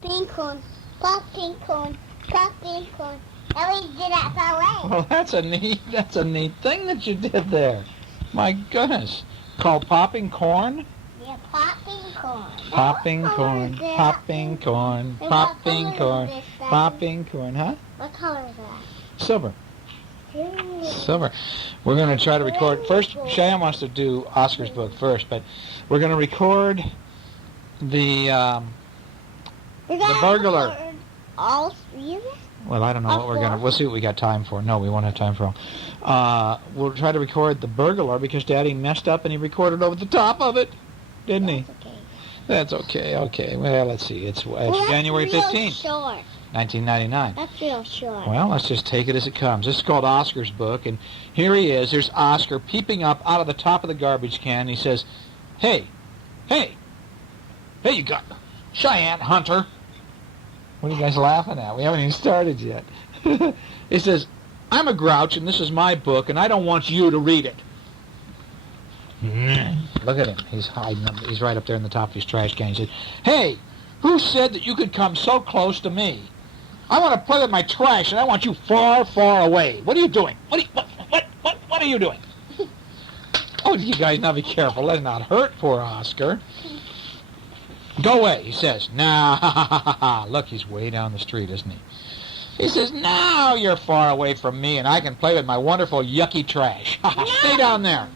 popping corn, popping corn, popping corn. And we did that ballet. Well, that's a neat thing that you did there. My goodness. Called popping corn? Yeah, popping corn. Popping corn, popping corn, popping corn, popping corn, huh? What color is that? Silver. Silver. We're going to try to record. First, Cheyenne wants to do Oscar's book first, but we're going to record the Burglar. All three of us? Well, I don't know what we're going to... We'll see what we got time for. No, we won't have time for them. We'll try to record the Burglar because Daddy messed up and he recorded over the top of it. Didn't he? Okay. That's okay. Okay. Well, let's see. It's January 15th, Short. 1999. That's real short. Well, let's just take it as it comes. This is called Oscar's book, and here he is. There's Oscar peeping up out of the top of the garbage can. He says, hey, you got Cheyenne, Hunter. What are you guys laughing at? We haven't even started yet. He says, I'm a grouch, and this is my book, and I don't want you to read it. Look at him. He's hiding. He's right up there in the top of his trash can. He said, hey, who said that you could come so close to me? I want to play with my trash, and I want you far, far away. What are you doing? What are you doing? Oh, you guys now be careful. Let's not hurt poor Oscar. Go away, he says. Nah, look, he's way down the street, isn't he? He says, now you're far away from me, and I can play with my wonderful yucky trash. Stay down there.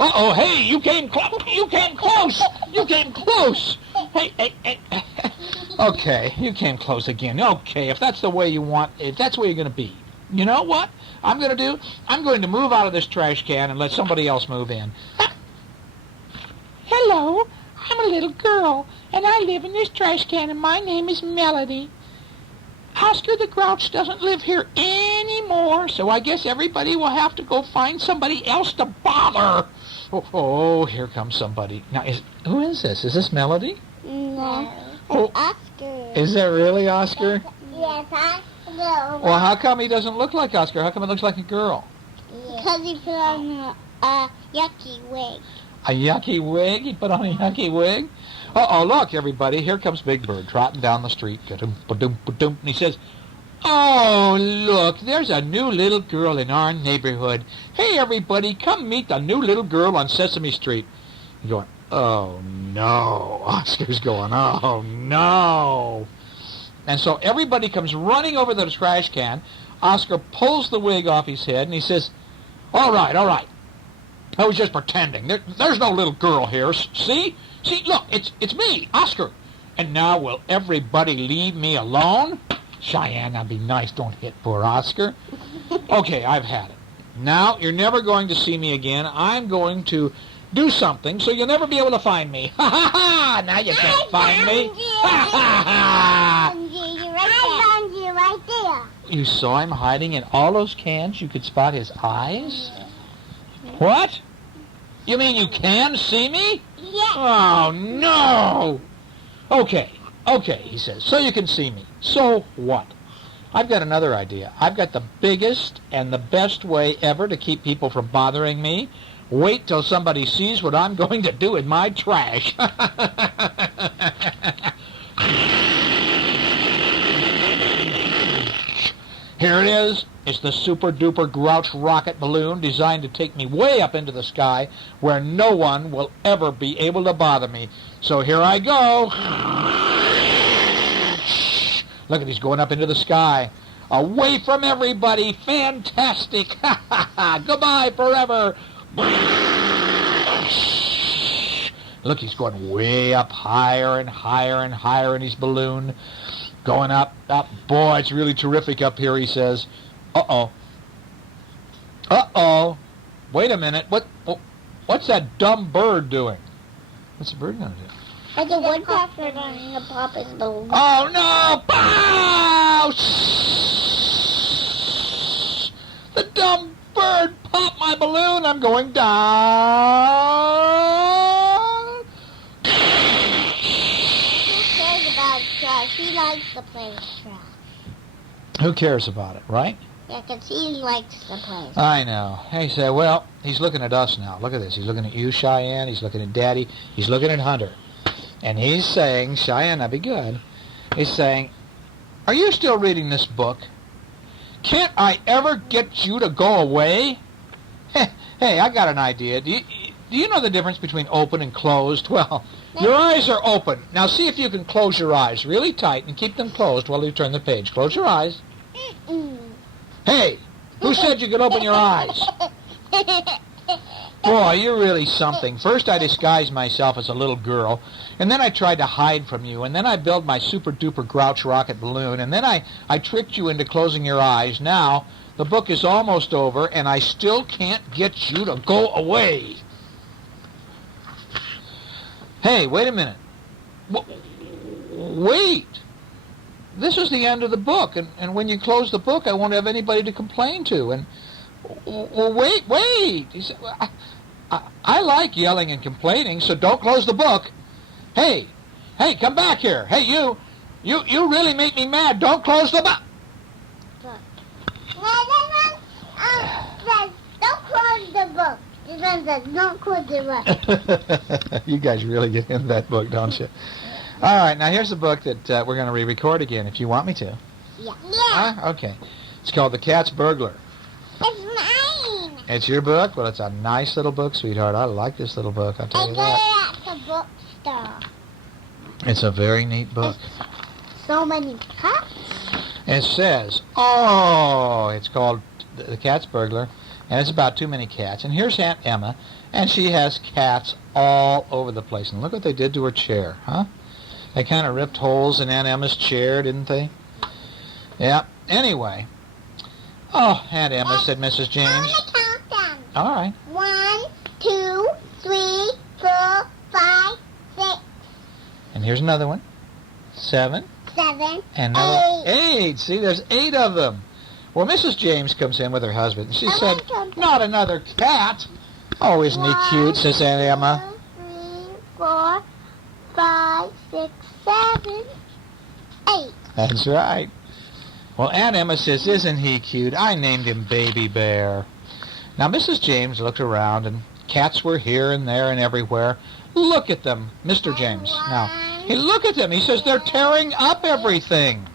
Uh-oh, hey, you came close. You came close. You came close. Hey. Okay, you came close again. Okay, if that's the way you want, if that's where you're going to be. You know what I'm going to do? I'm going to move out of this trash can and let somebody else move in. Hello, I'm a little girl, and I live in this trash can, and my name is Melody. Oscar the Grouch doesn't live here anymore, so I guess everybody will have to go find somebody else to bother. Oh, here comes somebody. Now, who is this? Is this Melody? No. Oh, Oscar. is that really Oscar? Yes, Oscar. Well, how come he doesn't look like Oscar? How come it looks like a girl? Because he put on a yucky wig. A yucky wig? He put on a yucky wig? Uh-oh, look, everybody. Here comes Big Bird trotting down the street. And he says, oh, look, there's a new little girl in our neighborhood. Hey, everybody, come meet the new little girl on Sesame Street. You're going, oh, no. Oscar's going, oh, no. And so everybody comes running over to the trash can. Oscar pulls the wig off his head, and he says, all right. I was just pretending. There's no little girl here. See, look, it's me, Oscar. And now will everybody leave me alone? Cheyenne, now be nice. Don't hit poor Oscar. Okay, I've had it. Now, you're never going to see me again. I'm going to do something so you'll never be able to find me. Ha, ha, ha! Now you can't find me. Ha, ha, ha! I found you right there. You saw him hiding in all those cans? You could spot his eyes? What? You mean you can see me? Yes. Oh, no! Okay, he says, so you can see me. So what? I've got another idea. I've got the biggest and the best way ever to keep people from bothering me. Wait till somebody sees what I'm going to do in my trash. Here it is. It's the super-duper Grouch rocket balloon designed to take me way up into the sky where no one will ever be able to bother me. So here I go. Look at he's going up into the sky. Away from everybody. Fantastic. Goodbye forever. Look, he's going way up higher and higher and higher in his balloon. Going up. Boy, it's really terrific up here, he says. Uh-oh. Wait a minute. What's that dumb bird doing? What's the bird going to do? Like a woodpecker going to pop his balloon. Oh, no! Pow! The dumb bird popped my balloon. I'm going down. Who cares about trash? He likes to play with trash. Who cares about it, right? Yeah, because he likes to play. I know. He said, well, he's looking at us now. Look at this. He's looking at you, Cheyenne. He's looking at Daddy. He's looking at Hunter. And he's saying, Cheyenne, that'd be good. is saying, "Are you still reading this book? Can't I ever get you to go away?" Hey, I got an idea. Do you know the difference between open and closed? Well, your eyes are open. Now see if you can close your eyes really tight and keep them closed while you turn the page. Close your eyes. Hey, who said you could open your eyes? Boy, you're really something. First I disguised myself as a little girl, and then I tried to hide from you, and then I built my super-duper Grouch rocket balloon, and then I tricked you into closing your eyes. Now, the book is almost over, and I still can't get you to go away. Hey, wait a minute. Wait. This is the end of the book, and when you close the book, I won't have anybody to complain to. And well, wait. He said, I like yelling and complaining, so don't close the book. Hey, come back here. Hey, you really make me mad. Don't close the book. Don't close the book. Don't close the book. You guys really get into that book, don't you? All right, now here's the book that we're going to re-record again, if you want me to. Yeah. Okay. It's called The Cat's Burglar. It's mine. It's your book? Well, it's a nice little book, sweetheart. I like this little book, I'll tell you that. I got it at the bookstore. It's a very neat book. So many cats. It says, it's called The Cat's Burglar, and it's about too many cats. And here's Aunt Emma, and she has cats all over the place. And look what they did to her chair, huh? They kind of ripped holes in Aunt Emma's chair, didn't they? Yeah. Anyway. Oh, Aunt Emma, said Mrs. James. I'm going to count them. All right. 1, 2, 3, 4, 5, 6. And here's another one. 7. 7. And another 8. See, there's 8 of them. Well, Mrs. James comes in with her husband, and she said, "Not another cat." "Oh, isn't he cute?" says Aunt Emma. 1, 2, 3, 4, 5, 6, 7, 8. That's right. Well, Aunt Emma says, "Isn't he cute? I named him Baby Bear." Now, Mrs. James looked around, and cats were here and there and everywhere. Look at them, Mr. James. Now, hey, look at them. He says they're tearing up everything.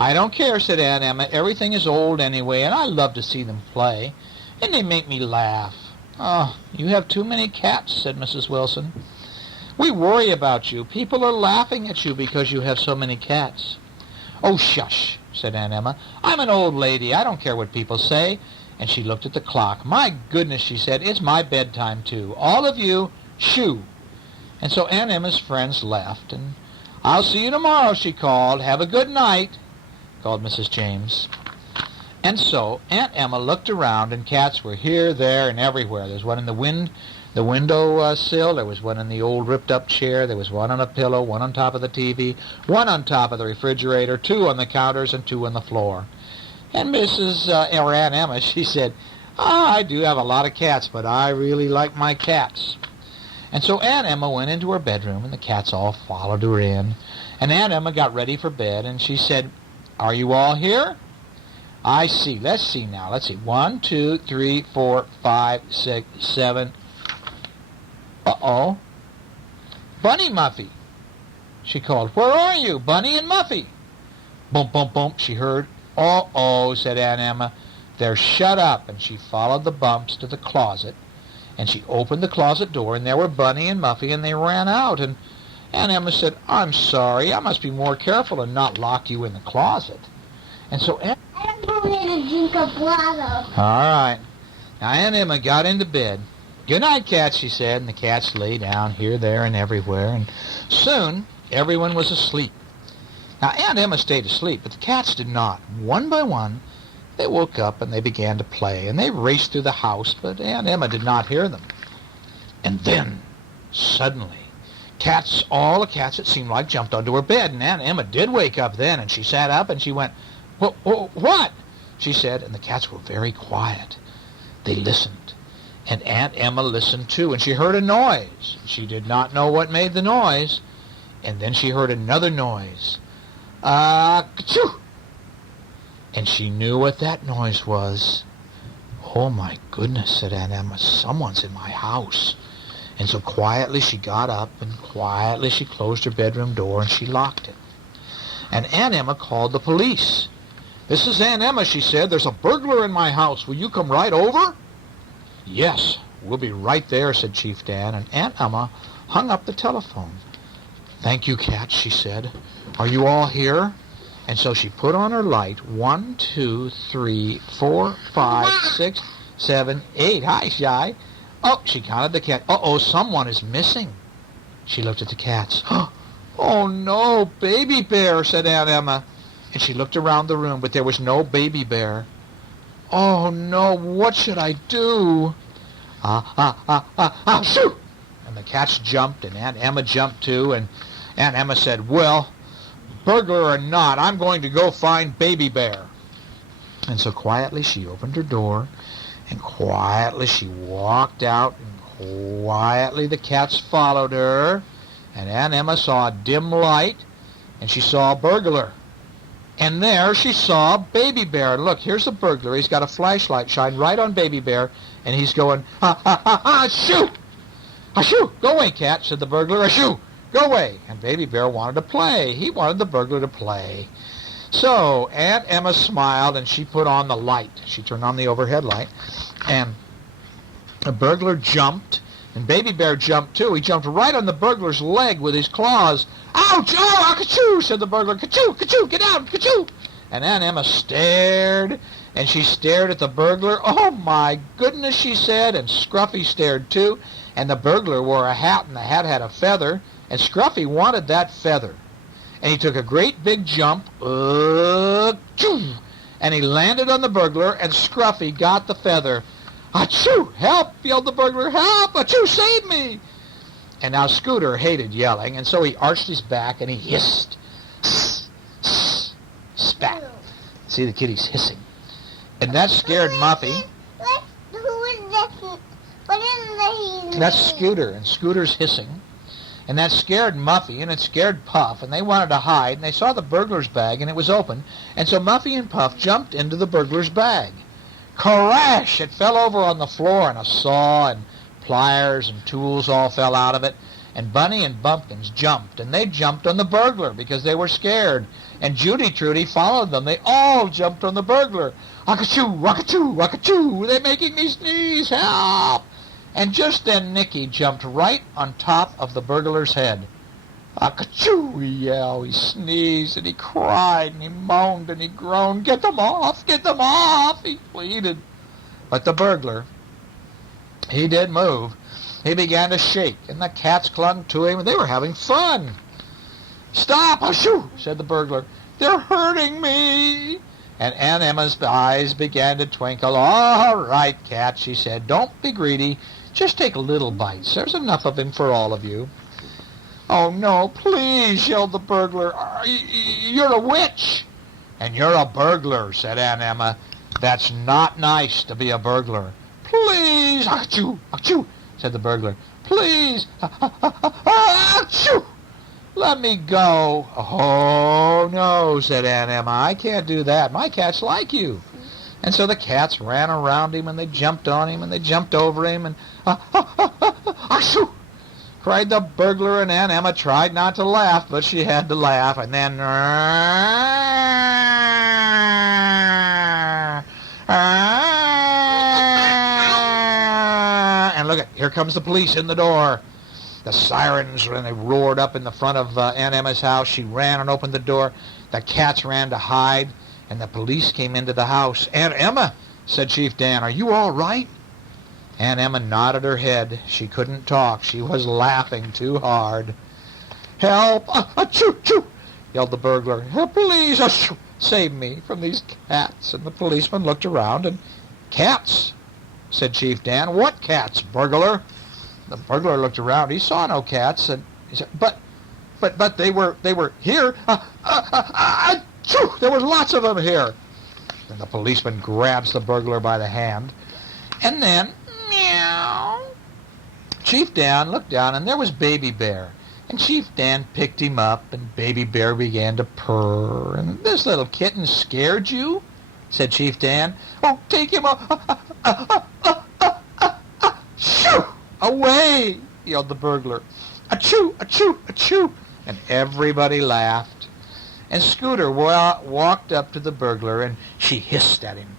"I don't care," said Aunt Emma. "Everything is old anyway, and I love to see them play. And they make me laugh." "Oh, you have too many cats," said Mrs. Wilson. "We worry about you. People are laughing at you because you have so many cats." "Oh, shush," said Aunt Emma. "I'm an old lady. I don't care what people say." And she looked at the clock. "My goodness," she said, "it's my bedtime, too. All of you, shoo." And so Aunt Emma's friends left. And "I'll see you tomorrow," she called. "Have a good night," called Mrs. James. And so Aunt Emma looked around, and cats were here, there, and everywhere. There's one in the window sill. There was one in the old ripped-up chair. There was one on a pillow, one on top of the TV, one on top of the refrigerator, 2 on the counters, and 2 on the floor. And Aunt Emma, she said, "I do have a lot of cats, but I really like my cats." And so Aunt Emma went into her bedroom, and the cats all followed her in. And Aunt Emma got ready for bed, and she said, "Are you all here? I see. Let's see now. Let's see. 1, 2, 3, 4, 5, 6, 7. Uh-oh. Bunny Muffy," she called. "Where are you, Bunny and Muffy?" Bump, bump, bump, she heard. "Uh-oh," said Aunt Emma. "They're shut up." And she followed the bumps to the closet. And she opened the closet door, and there were Bunny and Muffy, and they ran out. And Aunt Emma said, "I'm sorry. I must be more careful and not lock you in the closet." And so Aunt... I'm going to drink a bottle. All right. Now Aunt Emma got into bed. "Good night, cats," she said, and the cats lay down here, there, and everywhere. And soon everyone was asleep. Now Aunt Emma stayed asleep, but the cats did not. One by one, they woke up and they began to play, and they raced through the house, but Aunt Emma did not hear them. And then, suddenly, all the cats, it seemed like, jumped onto her bed, and Aunt Emma did wake up then, and she sat up and she went, "What?" she said, and the cats were very quiet. They listened, and Aunt Emma listened too, and she heard a noise. She did not know what made the noise, and then she heard another noise. Ka-choo! And she knew what that noise was. "Oh, my goodness," said Aunt Emma, "someone's in my house." And so quietly she got up, and quietly she closed her bedroom door, and she locked it. And Aunt Emma called the police. "This is Aunt Emma," she said. "There's a burglar in my house. Will you come right over?" "Yes, we'll be right there," said Chief Dan, and Aunt Emma hung up the telephone. "Thank you, cats," she said. "Are you all here?" And so she put on her light. 1, 2, 3, 4, 5, 6, 7, 8. Hi, Shy. Oh, she counted the cat. Uh-oh, someone is missing. She looked at the cats. "Oh, no, Baby Bear," said Aunt Emma. And she looked around the room, but there was no Baby Bear. "Oh, no, what should I do?" Shoo! And the cats jumped, and Aunt Emma jumped too, and Aunt Emma said, "Well, burglar or not, I'm going to go find Baby Bear." And so quietly she opened her door, and quietly she walked out, and quietly the cats followed her, and Aunt Emma saw a dim light, and she saw a burglar. And there she saw Baby Bear. And look, here's the burglar. He's got a flashlight shined right on Baby Bear, and he's going, "Ha, ha, ha, ha, shoo! Shoo! Go away, cat," said the burglar. "Shoo! Go away." And Baby Bear wanted to play. He wanted the burglar to play. So Aunt Emma smiled, and she put on the light. She turned on the overhead light, and the burglar jumped, and Baby Bear jumped too. He jumped right on the burglar's leg with his claws. "Ouch! Oh, ka-choo!" said the burglar. "Ka-choo! Ka-choo! Get down! Ka-choo!" And Aunt Emma stared, and she stared at the burglar. "Oh, my goodness," she said, and Scruffy stared too. And the burglar wore a hat, and the hat had a feather, and Scruffy wanted that feather. And he took a great big jump, choo, and he landed on the burglar, and Scruffy got the feather. "Achoo! Help!" yelled the burglar. "Help! Achoo! Save me!" And now Scooter hated yelling, and so he arched his back, and he hissed. Spat. See, the kitty's hissing. And that scared Muffy. Who is this? What is the That's Scooter, and Scooter's hissing. And that scared Muffy, and it scared Puff, and they wanted to hide, and they saw the burglar's bag, and it was open. And so Muffy and Puff jumped into the burglar's bag. Crash! It fell over on the floor, and a saw and pliers and tools all fell out of it. And Bunny and Bumpkins jumped, and they jumped on the burglar because they were scared. And Judy Trudy followed them. They all jumped on the burglar. "Akachoo! Akachoo! Akachoo! They're making me sneeze! Help!" And just then Nicky jumped right on top of the burglar's head. "Akachoo!" he yelled. He sneezed, and he cried, and he moaned, and he groaned. "Get them off! Get them off!" he pleaded. But the burglar, he did move. He began to shake, and the cats clung to him, and they were having fun. "Stop! Ashoo!" said the burglar. "They're hurting me." And Aunt Emma's eyes began to twinkle. "All right, cat," she said. "Don't be greedy. Just take little bites. There's enough of him for all of you." "Oh, no, please," yelled the burglar. "You're a witch." "And you're a burglar," said Aunt Emma. "That's not nice to be a burglar." "Please." "Achoo! Achoo!" said the burglar. "Please." "Achoo! Let me go." "Oh, no," said Aunt Emma. "I can't do that. My cats like you." And so the cats ran around him, and they jumped on him, and they jumped over him, and "Achoo!" cried the burglar, and Aunt Emma tried not to laugh, but she had to laugh, and then and look, here comes the police in the door. The sirens, when they roared up in the front of Aunt Emma's house, she ran and opened the door. The cats ran to hide, and the police came into the house. "Aunt Emma," said Chief Dan, "are you all right?" Aunt Emma nodded her head. She couldn't talk. She was laughing too hard. "Help! Achoo! yelled the burglar. "Please, achoo! Save me from these cats." And the policeman looked around, and "Cats," said Chief Dan. "What cats, burglar?" The burglar looked around. He saw no cats, and he said, But they were here. Achoo! There was lots of them here." And the policeman grabs the burglar by the hand, and then meow. Chief Dan looked down, and there was Baby Bear. And Chief Dan picked him up, and Baby Bear began to purr. "And this little kitten scared you?" said Chief Dan. "Oh, take him shoo! Away!" yelled the burglar. "Achoo! Achoo! Achoo!" And everybody laughed. And Scooter walked up to the burglar, and she hissed at him.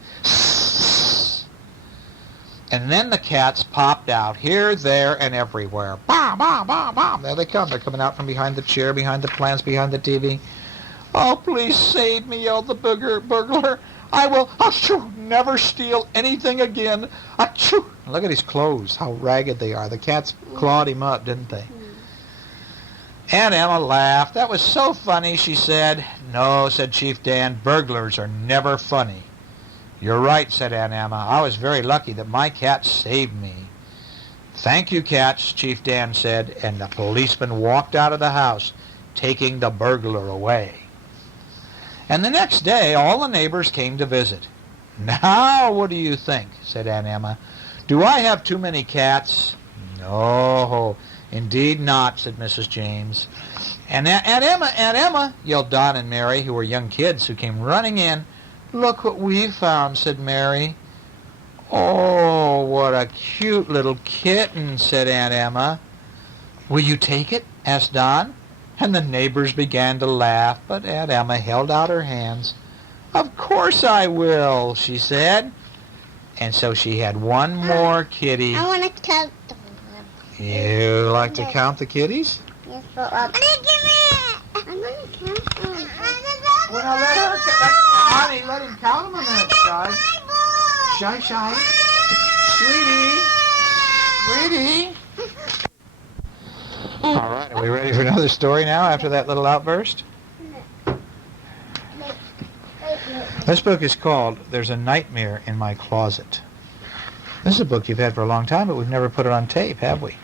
And then the cats popped out, here, there, and everywhere. Bah, bah, bah, bah. There they come. They're coming out from behind the chair, behind the plants, behind the TV. "Oh, please save me," yelled the burglar. "I will never steal anything again. Achoo." Look at his clothes, how ragged they are. The cats clawed him up, didn't they? Aunt Emma laughed. "That was so funny," she said. "No," said Chief Dan, "burglars are never funny." "You're right," said Aunt Emma. "I was very lucky that my cat saved me." "Thank you, cats," Chief Dan said, and the policeman walked out of the house, taking the burglar away. And the next day, all the neighbors came to visit. "Now, what do you think?" said Aunt Emma. "Do I have too many cats?" "No, indeed not," said Mrs. James. And Aunt Emma, yelled Don and Mary, who were young kids who came running in. "Look what we found," said Mary. "Oh, what a cute little kitten," said Aunt Emma. "Will you take it?" asked Don. And the neighbors began to laugh, but Aunt Emma held out her hands. "Of course I will," she said. And so she had one more kitty. I want to count them. You like to count the kitties? Yes, but I'm going to count them. Well, now let her honey, let him count them a minute, Shy. Shy. Sweetie. All right, are we ready for another story now after that little outburst? This book is called There's a Nightmare in My Closet. This is a book you've had for a long time, but we've never put it on tape, have we?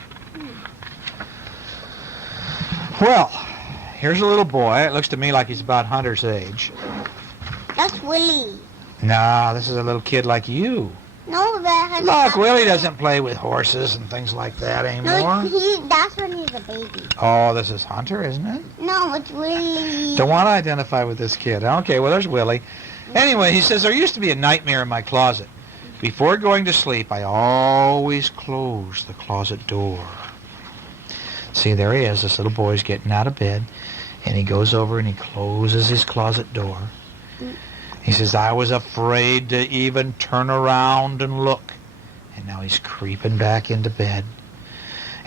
Well, here's a little boy. It looks to me like he's about Hunter's age. That's Willie. No, this is a little kid like you. No, Look, Willie doesn't play with horses and things like that anymore. No, that's when he's a baby. Oh, this is Hunter, isn't it? No, it's Willie. Don't want to identify with this kid. Okay, well, there's Willie. Anyway, he says, there used to be a nightmare in my closet. Before going to sleep, I always close the closet door. See, there he is. This little boy's getting out of bed, and he goes over and he closes his closet door. He says, I was afraid to even turn around and look. And now he's creeping back into bed.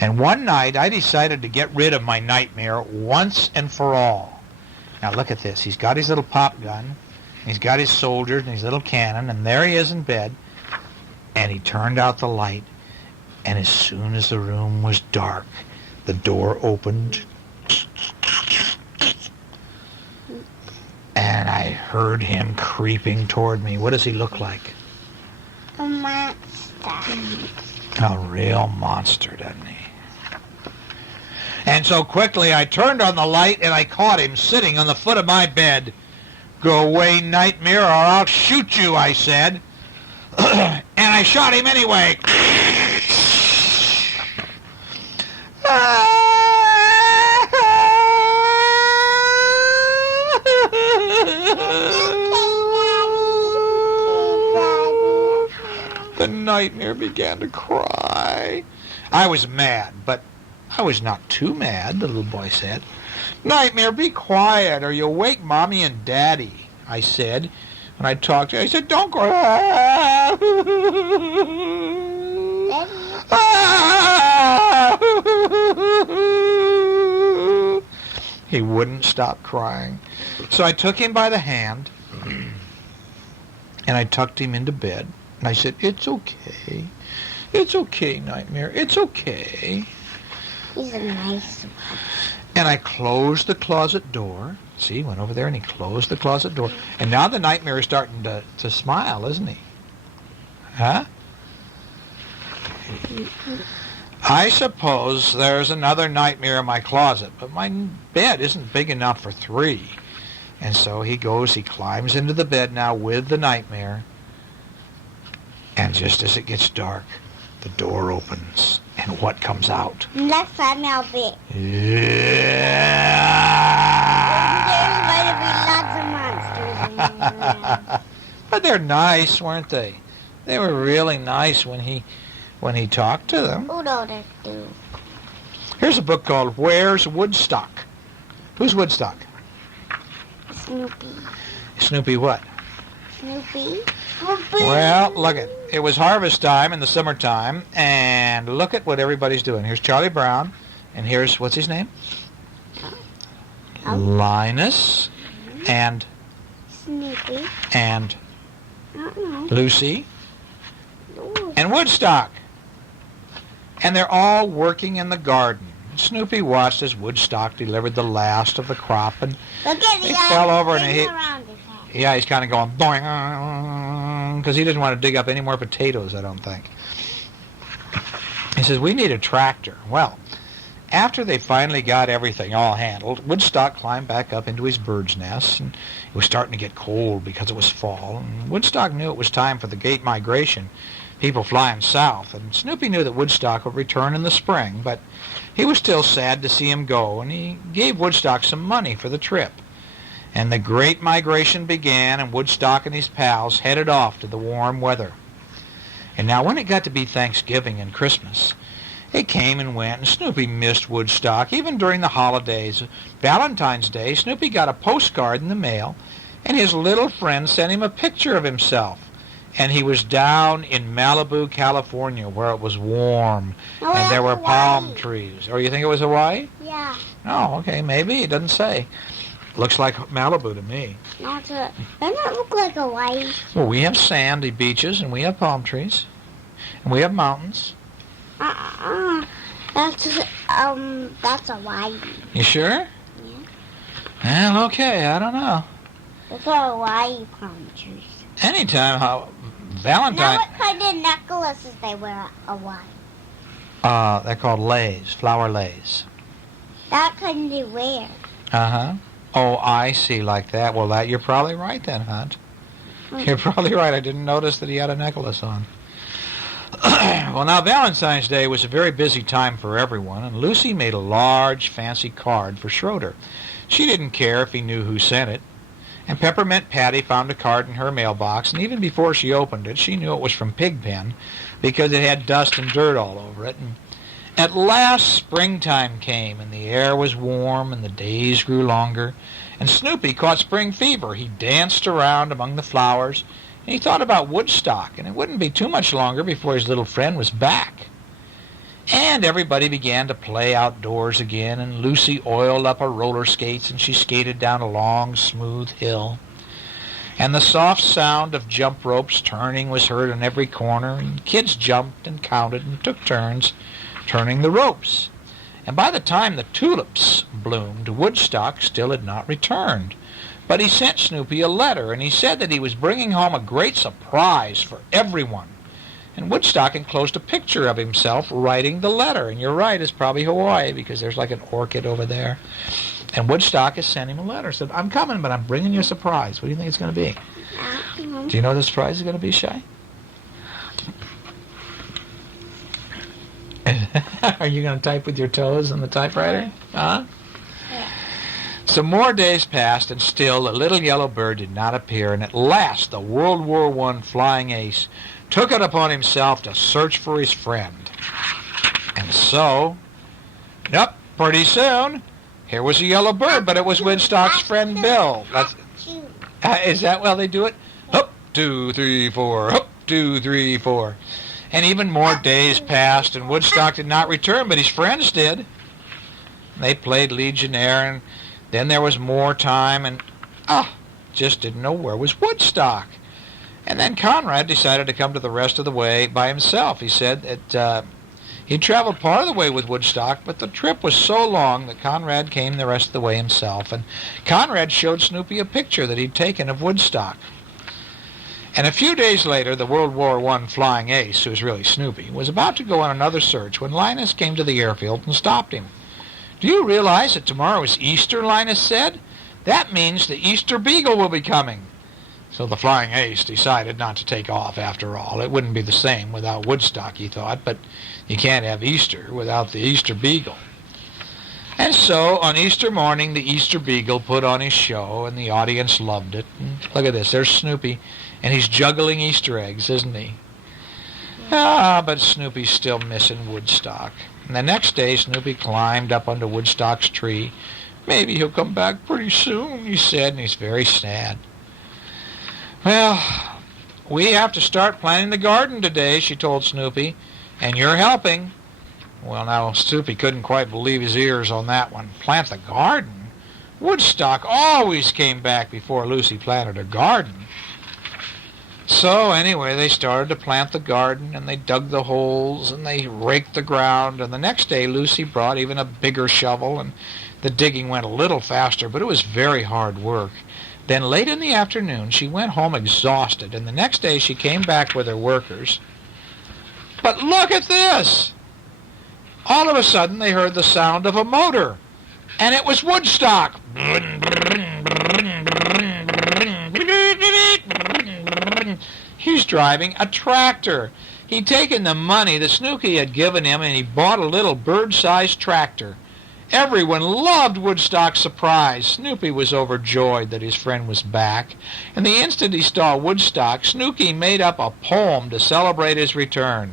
And one night, I decided to get rid of my nightmare once and for all. Now look at this. He's got his little pop gun. He's got his soldiers and his little cannon. And there he is in bed. And he turned out the light. And as soon as the room was dark, the door opened. And I heard him creeping toward me. What does he look like? A monster. A real monster, doesn't he? And so quickly I turned on the light and I caught him sitting on the foot of my bed. Go away, nightmare, or I'll shoot you, I said. And I shot him anyway. The nightmare began to cry. I was mad, but I was not too mad, the little boy said. Nightmare, be quiet or you'll wake Mommy and Daddy, I said. When I talked to him, I said, don't cry. He wouldn't stop crying. So I took him by the hand and I tucked him into bed. And I said, it's okay. It's okay, Nightmare. It's okay. He's a nice one. And I closed the closet door. See, went over there and he closed the closet door. And now the Nightmare is starting to smile, isn't he? Huh? I suppose there's another nightmare in my closet, but my bed isn't big enough for three. And so he climbs into the bed now with the Nightmare. And just as it gets dark, the door opens. And what comes out? Let's find out a bit. Yeah! There's going to be lots of monsters in there. But they're nice, weren't they? They were really nice when he talked to them. Who know this do? Here's a book called Where's Woodstock? Who's Woodstock? Snoopy. Snoopy what? Snoopy. Well, look it was harvest time in the summertime, and look at what everybody's doing. Here's Charlie Brown, and here's, what's his name? Linus, and Snoopy. and I don't know. Lucy, and Woodstock. And they're all working in the garden. Snoopy watched as Woodstock delivered the last of the crop, and Look at he fell over and he... around his head. Yeah, he's kind of going boing, because he doesn't want to dig up any more potatoes, I don't think. He says, we need a tractor. Well, after they finally got everything all handled, Woodstock climbed back up into his bird's nest, and it was starting to get cold because it was fall. And Woodstock knew it was time for the Great Migration, people flying south. And Snoopy knew that Woodstock would return in the spring, but he was still sad to see him go, and he gave Woodstock some money for the trip. And the Great Migration began, and Woodstock and his pals headed off to the warm weather. And now when it got to be Thanksgiving and Christmas, it came and went, and Snoopy missed Woodstock, even during the holidays. Valentine's Day, Snoopy got a postcard in the mail, and his little friend sent him a picture of himself. And he was down in Malibu, California, where it was warm, No, and there were Hawaii. palm trees. Or you think it was Hawaii? Yeah. Oh, okay, maybe. It doesn't say. Looks like Malibu to me. Doesn't that look like Hawaii? Well, we have sandy beaches, and we have palm trees, and we have mountains. That's Hawaii. You sure? Yeah. Well, okay, I don't know. That's all Hawaii palm trees. Anytime, Now Valentine... what kind of necklaces they wear at Hawaii? They're called lays, flower lays. That kind they wear. Uh-huh. Oh, I see, like that. Well, you're probably right then, Hunt. You're probably right. I didn't notice that he had a necklace on. Well, now, Valentine's Day was a very busy time for everyone, and Lucy made a large, fancy card for Schroeder. She didn't care if he knew who sent it. And Peppermint Patty found a card in her mailbox, and even before she opened it, she knew it was from Pigpen because it had dust and dirt all over it. And at last, springtime came, and the air was warm, and the days grew longer, and Snoopy caught spring fever. He danced around among the flowers, and he thought about Woodstock, and it wouldn't be too much longer before his little friend was back. And everybody began to play outdoors again, and Lucy oiled up her roller skates, and she skated down a long, smooth hill. And the soft sound of jump ropes turning was heard in every corner, and kids jumped and counted and took turns turning the ropes. And by the time the tulips bloomed, Woodstock still had not returned. But he sent Snoopy a letter, and he said that he was bringing home a great surprise for everyone. And Woodstock enclosed a picture of himself writing the letter. And you're right, it's probably Hawaii, because there's like an orchid over there. And Woodstock has sent him a letter. Said, I'm coming, but I'm bringing you a surprise. What do you think it's going to be? Do you know what the surprise is going to be, Shy? Are you going to type with your toes on the typewriter? Huh? Yeah. Some more days passed, and still the little yellow bird did not appear. And at last, the World War I flying ace took it upon himself to search for his friend. And so, yep, pretty soon, here was a yellow bird, but it was Woodstock's friend Bill. Is that how they do it? Hup, 2, 3, 4, hup, 2, 3, 4. And even more days passed, and Woodstock did not return, but his friends did. They played Legionnaire, and then there was more time, and just didn't know where was Woodstock. And then Conrad decided to come to the rest of the way by himself. He said that he'd traveled part of the way with Woodstock, but the trip was so long that Conrad came the rest of the way himself. And Conrad showed Snoopy a picture that he'd taken of Woodstock. And a few days later, the World War I flying ace, who was really Snoopy, was about to go on another search when Linus came to the airfield and stopped him. Do you realize that tomorrow is Easter, Linus said? That means the Easter Beagle will be coming. So the flying ace decided not to take off after all. It wouldn't be the same without Woodstock, he thought, but you can't have Easter without the Easter Beagle. And so on Easter morning, the Easter Beagle put on his show, and the audience loved it. And look at this, there's Snoopy, and he's juggling Easter eggs, isn't he? But Snoopy's still missing Woodstock. And the next day, Snoopy climbed up onto Woodstock's tree, Maybe he'll come back pretty soon, he said, and he's very sad. Well, we have to start planting the garden today, she told Snoopy, and you're helping. Well, now, Snoopy couldn't quite believe his ears on that one. Plant the garden? Woodstock always came back before Lucy planted her garden. So, anyway, they started to plant the garden, and they dug the holes, and they raked the ground, and the next day Lucy brought even a bigger shovel, and the digging went a little faster, but it was very hard work. Then late in the afternoon, she went home exhausted, and the next day she came back with her workers. But look at this! All of a sudden, they heard the sound of a motor, and it was Woodstock. He's driving a tractor. He'd taken the money that Snoopy had given him, and he bought a little bird-sized tractor. Everyone loved Woodstock's surprise. Snoopy was overjoyed that his friend was back, and the instant he saw Woodstock, Snoopy made up a poem to celebrate his return.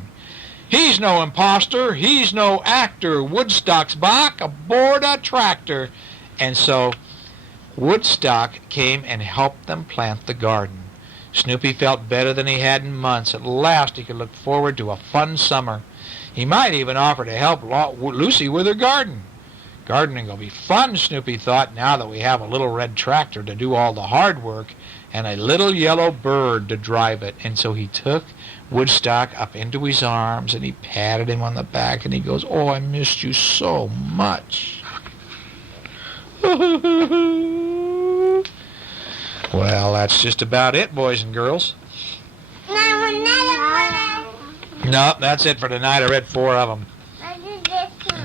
He's no imposter, he's no actor, Woodstock's back aboard a tractor. And so Woodstock came and helped them plant the garden. Snoopy felt better than he had in months. At last he could look forward to a fun summer. He might even offer to help Lucy with her garden. Gardening will be fun, Snoopy thought, now that we have a little red tractor to do all the hard work and a little yellow bird to drive it. And so he took Woodstock up into his arms and he patted him on the back and he goes, "Oh, I missed you so much." Well, that's just about it, boys and girls. No, that's it for tonight. I read 4 of them.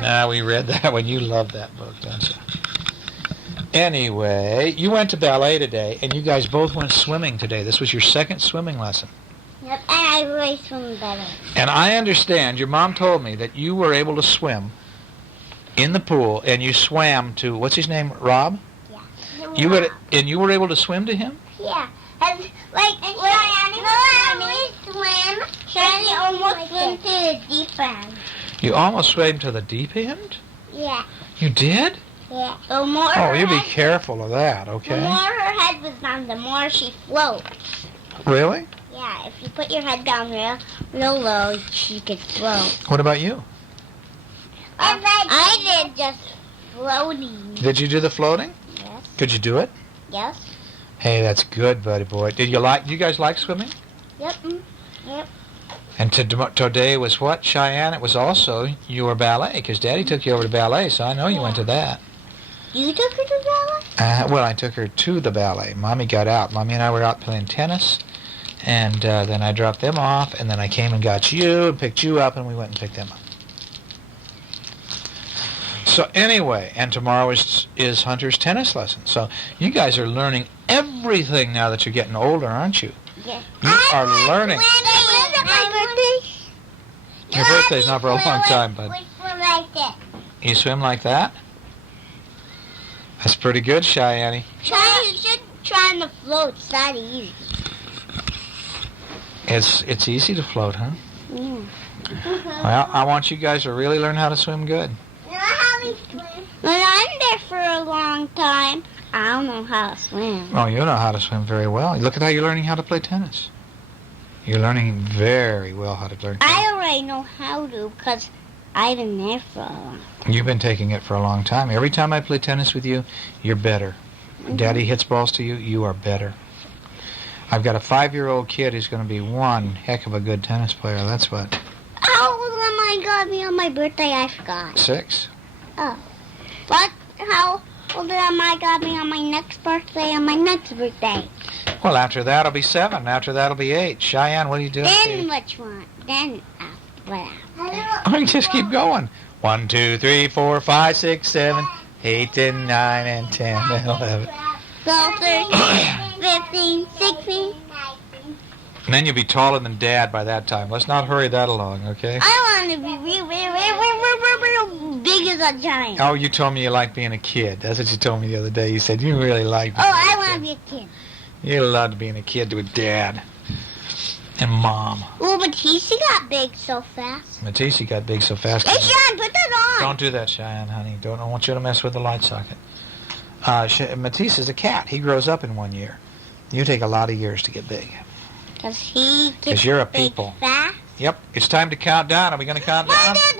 No, we read that one. You love that book, don't you? Anyway, you went to ballet today, and you guys both went swimming today. This was your second swimming lesson. Yep, and I really swim better. And I understand, your mom told me that you were able to swim in the pool, and you swam to, what's his name, Rob? Yeah. You were able to swim to him? Yeah. And Shani swim. Shani almost swam to the deep end. You almost swam to the deep end? Yeah. You did? Yeah. Oh, you be careful of that, okay? The more her head was down, the more she floats. Really? Yeah, if you put your head down real low, she could float. What about you? I did just floating. Did you do the floating? Yes. Could you do it? Yes. Hey, that's good, buddy boy. Do you guys like swimming? Yep. Yep. And today was what, Cheyenne? It was also your ballet, because Daddy took you over to ballet, so I know you went to that. You took her to ballet? Well, I took her to the ballet. Mommy got out. Mommy and I were out playing tennis, and then I dropped them off, and then I came and got you and picked you up, and we went and picked them up. So anyway, and tomorrow is Hunter's tennis lesson. So you guys are learning everything now that you're getting older, aren't you? Yes. You are learning. My birthday. Your birthday's not for a long time, bud. We swim like this. You swim like that? That's pretty good, Cheyenne. You should try to float. It's not easy. It's easy to float, huh? Yeah. Well, I want you guys to really learn how to swim good. You know how we swim? When I'm there for a long time, I don't know how to swim. Oh, you know how to swim very well. Look at how you're learning how to play tennis. You're learning very well how to learn tennis. I already know how to because I've been there for a long time. You've been taking it for a long time. Every time I play tennis with you, you're better. Mm-hmm. Daddy hits balls to you, you are better. I've got a 5-year-old kid who's going to be one heck of a good tennis player. That's what. How old am I going to be on my birthday? I forgot. 6. Oh. What? How old am I going to be on my next birthday? On my next birthday? Well, after that, I'll be 7. After that, I'll be 8. Cheyenne, what are you doing? Then which one? Then what? I just keep going. 1, 2, 3, 4, 5, 6, 7, 8, and 9, and 10, and 11. 12, 13, 15, 16. And then you'll be taller than Dad by that time. Let's not hurry that along, okay? I want to be real big as a giant. Oh, you told me you like being a kid. That's what you told me the other day. You said you really like Oh, I want to be a kid. You love being a kid with Dad and Mom. Oh, Matisse got big so fast. Matisse got big so fast. Hey, Sean, put that on. Don't do that, Cheyenne, honey. I want you to mess with the light socket. Matisse is a cat. He grows up in 1 year. You take a lot of years to get big. Does he get Because you're a big people. fast? Yep. It's time to count down. Are we going to count down? Dad,